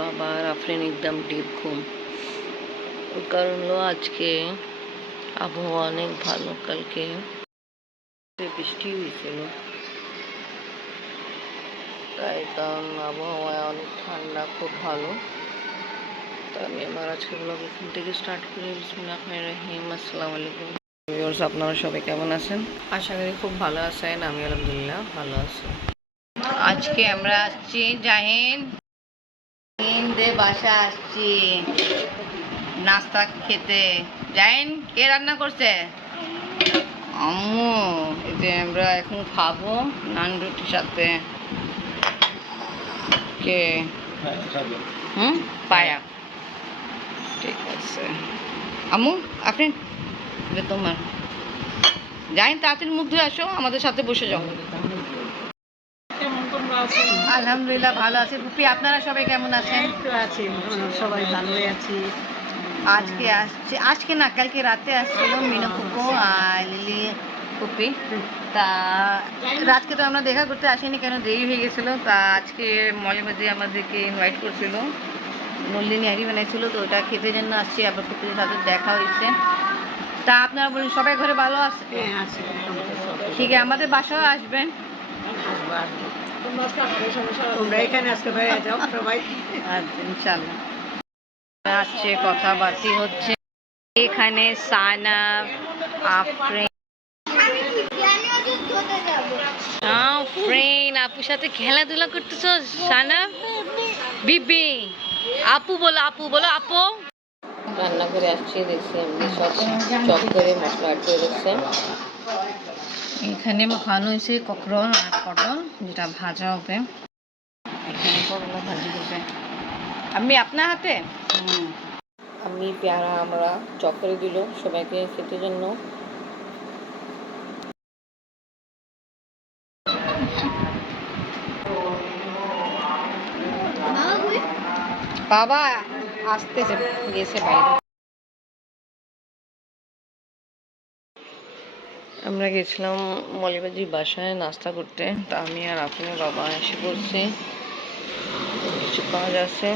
বাবা আর আফরিন একদম ডিপ ঘুম। কারণ হলো আজকে আবহাওয়া অনেক ভালো, কালকে বৃষ্টি হয়েছিল, তাই কারণ আবহাওয়া অনেক ঠান্ডা, খুব ভালো। তো আমি আমার আজকে ব্লগ এখান থেকে স্টার্ট করি। বিসমিল্লাহির রহিম। আসসালামু আলাইকুম ভিউয়ার্স, আপনারা সবাই কেমন আছেন? আশা করি খুব ভালো আছেন। আমি আলহামদুলিল্লাহ ভালো আছি। আজকে আমরা আসছি জাহিনদের বাসা আসছি নাস্তা খেতে। জাহিন, কে রান্না করছে? আম্মু। এতে আমরা এখন খাবো নান রুটির সাথে। কে? পায়া। ঠিক আছে আম্মু, আপনি এটা তোমার। জাহিন, তাড়াতাড়ি মুখ ধুয়ে আসো, আমাদের সাথে বসে যাও। আলহামদুলিল্লাহ ভালো আছি। ফুপি, আপনারা সবাই কেমন আছেন? আছি, সবাই ভালোই আছি। আজকে আসছে, আজকে না কালকে রাতে আসছিল মিনু ফুপু আর লিলি ফুপি। তা রাতকে তো আমরা দেখা করতে আসিনি, কেন দেরি হয়ে গেছিলো। তা আজকে মলিবাজি আমাদেরকে ইনভাইট করছিল, নলিনী হাঁড়ি বানাইছিল, তো ওটা খেতে জন্য আসছি। আবার ফুপির সাথে দেখা হয়েছে। তা আপনারা বলুন, সবাই ঘরে ভালো আছে? হ্যাঁ, আছি। ঠিক আছে, আমাদের বাসায় আসবেন। তোমরা এখানে আজকে বেড়ে যাও সবাই। আচ্ছা, ইনশাল্লাহ আসছে, কথাবার্তি হচ্ছে। এখানে সানা, আফরিন, আপুর সাথে খেলাধুলা করতেছ। সানা, বিবি, আপু বলো, আপু বলো, আপু। রান্না করে আসছি, দেখছি এমনি সব চপ করে মশলা অ্যাড করে দিচ্ছে। এখানে মাখানো হয়েছে ককরল আর পটল, যেটা ভাজা হবে। এখানে করলা ভাজি করবে আমি আপনার হাতে। আমি পেয়ারা আমরা চপ করে দিল সবাইকে খেতে জন্য। বাবা আসতেছে, গেছে বাইরে। আমরা গেছিলাম মলিবাজির বাসায় নাস্তা করতে। তা আমি আর আফরিনের বাবা এসে পড়ছি, কিছু কাজ আছে।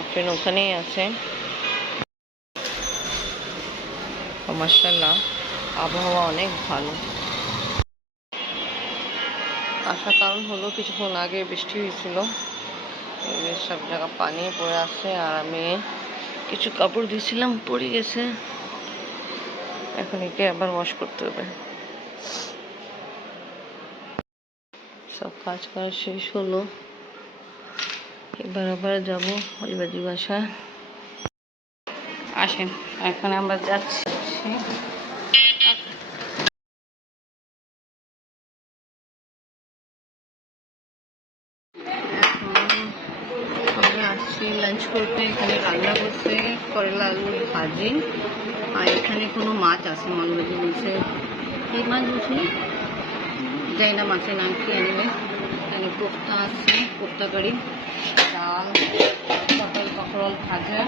আফরিন ওখানেই আছে। মাশাআল্লাহ আবহাওয়া অনেক ভালো। আসার কারণ হলো কিছুক্ষণ আগে বৃষ্টি হয়েছিল, সব জায়গা পানি পড়ে আছে। আর আমি কিছু কাপড় দিয়েছিলাম, পড়ে গেছে, এখন একে আবার ওয়াশ করতে হবে। সব কাজ করা শেষ হলো, এবার আবার যাবো মলিবাজি বাসা। আসেন, এখন আমরা যাচ্ছি। আসছি লাঞ্চ করতে। এখানে রান্না করছে করলা আলুর ভাজি, আর এখানে কোনো মাছ আছে। মলিবাজি বলছে কি মাছ বলছি, যাই না মাছের নাম কি। আনবে এখানে কোফতা আছে, কোফতা কারি, ডাল, পটল কাঁকরোল ভাজা,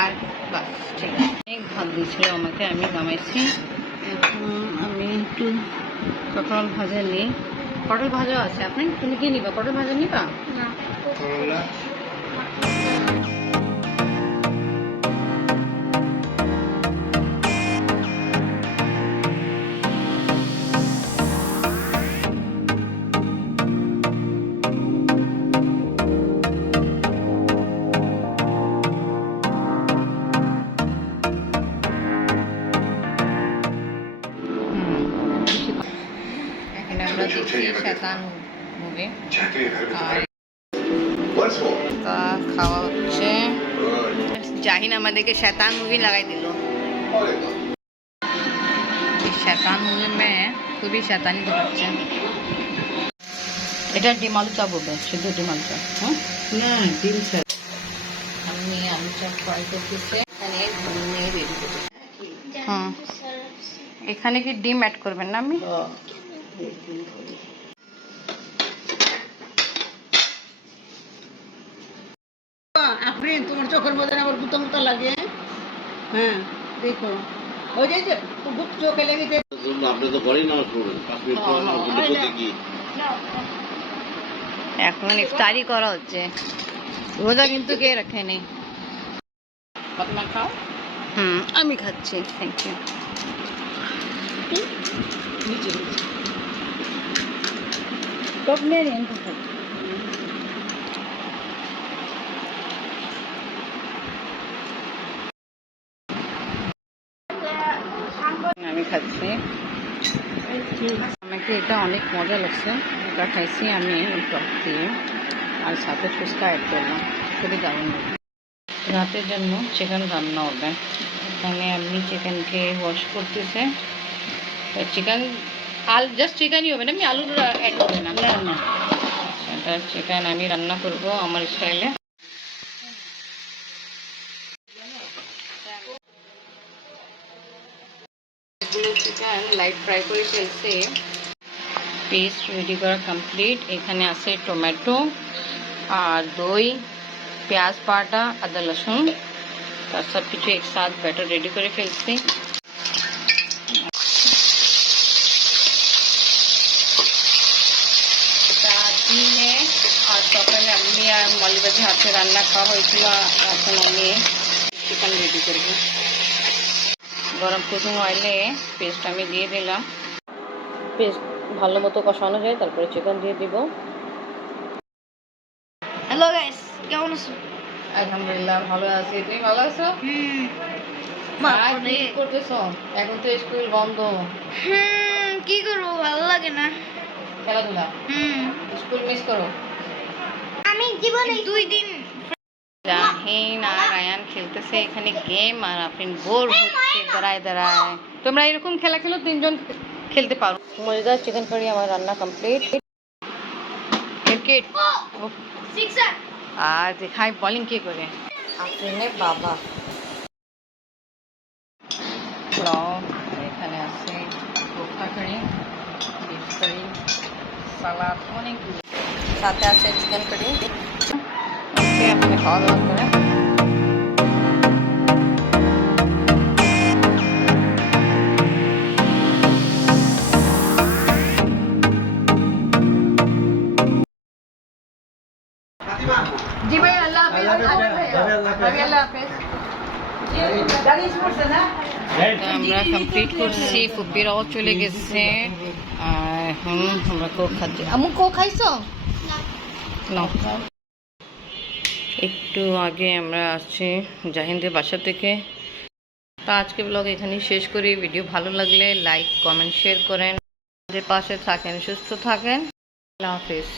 আর বাস। ঠিক আছে, অনেক ভাত দিয়েছিল আমাকে, আমি নামাইছি। এখন আমি একটু কাঁকরোল ভাজা নিই। পটল ভাজাও আছে। আপনি, তুমি কি নিবা? পটল ভাজা নিবা? এখানে আমরা দেখছি শয়তান মুভি, আর খাওয়া হচ্ছে। জাহিন আমাদেরকে শয়তান মুভি লাগাই দিল। শয়তান মুভি মে খুবই শয়তানি দেখাচ্ছে। এটা ডিম আলু চপ হবে, শুধু ডিম আলু চপ। না, ডিম ছাড়া। আমি আলু চপ ফ্রাই করতেছি। এখানে রেডি করতে। এখানে কি ডিম অ্যাড করবেন না? আমি আফরিন, তোমার চোখের মধ্যে আবার গুতা গুতা লাগে। হ্যাঁ, দেখো ওই যে চোখে লেগেছে। আপনি তো ঘরেই নামাজ পড়বেন, 5 মিনিট পর নামাজ পড়লে দেখি। এখন ইফতারি করা হচ্ছে। রোজা কিন্তু কে রাখেনি। ফাতেমা খাও। আমি খাচ্ছি, থ্যাংক ইউ। নিচে নিচে কব মেরে ইनको আমি খাচ্ছি। আমাকে এটা অনেক মজা লাগছে, এটা খাইছি আমি টক দিয়ে, আর সাথে ফুচকা অ্যাড করলাম, খুবই দারুণ লাগে। রাতের জন্য চিকেন রান্না হবে। এখানে আমি চিকেনকে ওয়াশ করতেছে। চিকেন জাস্ট চিকেনই হবে না, আমি আলু অ্যাড হবে না। না এটা চিকেন আমি রান্না করব আমার স্টাইলে। চিকেন লাইট ফ্রাই করে ফেলছি। পেস্ট রেডি করা কমপ্লিট। এখানে আছে টমেটো আর দই, পেঁয়াজ বাটা, আদা রসুন, তার সব কিছু একসাথ ব্যাটার রেডি করে ফেলছি। আর সকালে আমি আর মলিবাজি হাতে রান্না খাওয়া হয়েছিল, এখন আমি চিকেন রেডি করব। গরম কুকিং অয়েলে পেস্ট আমি দিয়ে দিলাম। পেস্ট ভালো মতো কষানো যায়, তারপরে চিকেন দিয়ে দিব। হ্যালো গাইস, কেমন আছো? আলহামদুলিল্লাহ ভালো আছি। তুমি ভালো আছো? আর কি করতেছো? এখন তো স্কুল বন্ধ। কি করবো, ভালো লাগে না। খেলাধুলা, স্কুল মিস করো? আমি জীবনে 2 দিন জাহিন আর আয়ান খেলতেছে এখানে গেম, আর আফরিন বোর হচ্ছে দাঁড়ায় দাঁড়ায়। তোমরা এরকম খেলা খেলো, 3 জন খেলতে পারো। মজাদার চিকেন কারি আমার রান্না কমপ্লিট। ক্রিকেট সিক্সার আর দেখাই বোলিং কে করে, আফরিনের বাবা। পোলাও, এখানে আছে কোফতা কারি, বিফ কারি, সালাদ, অনেকগুলো, সাথে আছে চিকেন কারি। ওকে, আপনি খাওয়া দাওয়া করে। জি ভাই, আল্লাহ হাফেজ। আল্লাহ হাফেজ। আমরা কমপ্লিট করছি, ফুপিরাও চলে গেছে। আর এখন আমরা কোক খাচ্ছি। আমু কোক খাইছো? না। একটু আগে আমরা আসছি জাহিনদের বাসা থেকে। তা আজকে ব্লগ এখানেই শেষ করি। ভিডিও ভালো লাগলে লাইক, কমেন্ট, শেয়ার করেন। আমাদের পাশে থাকেন, সুস্থ থাকেন। আল্লাহ হাফেজ।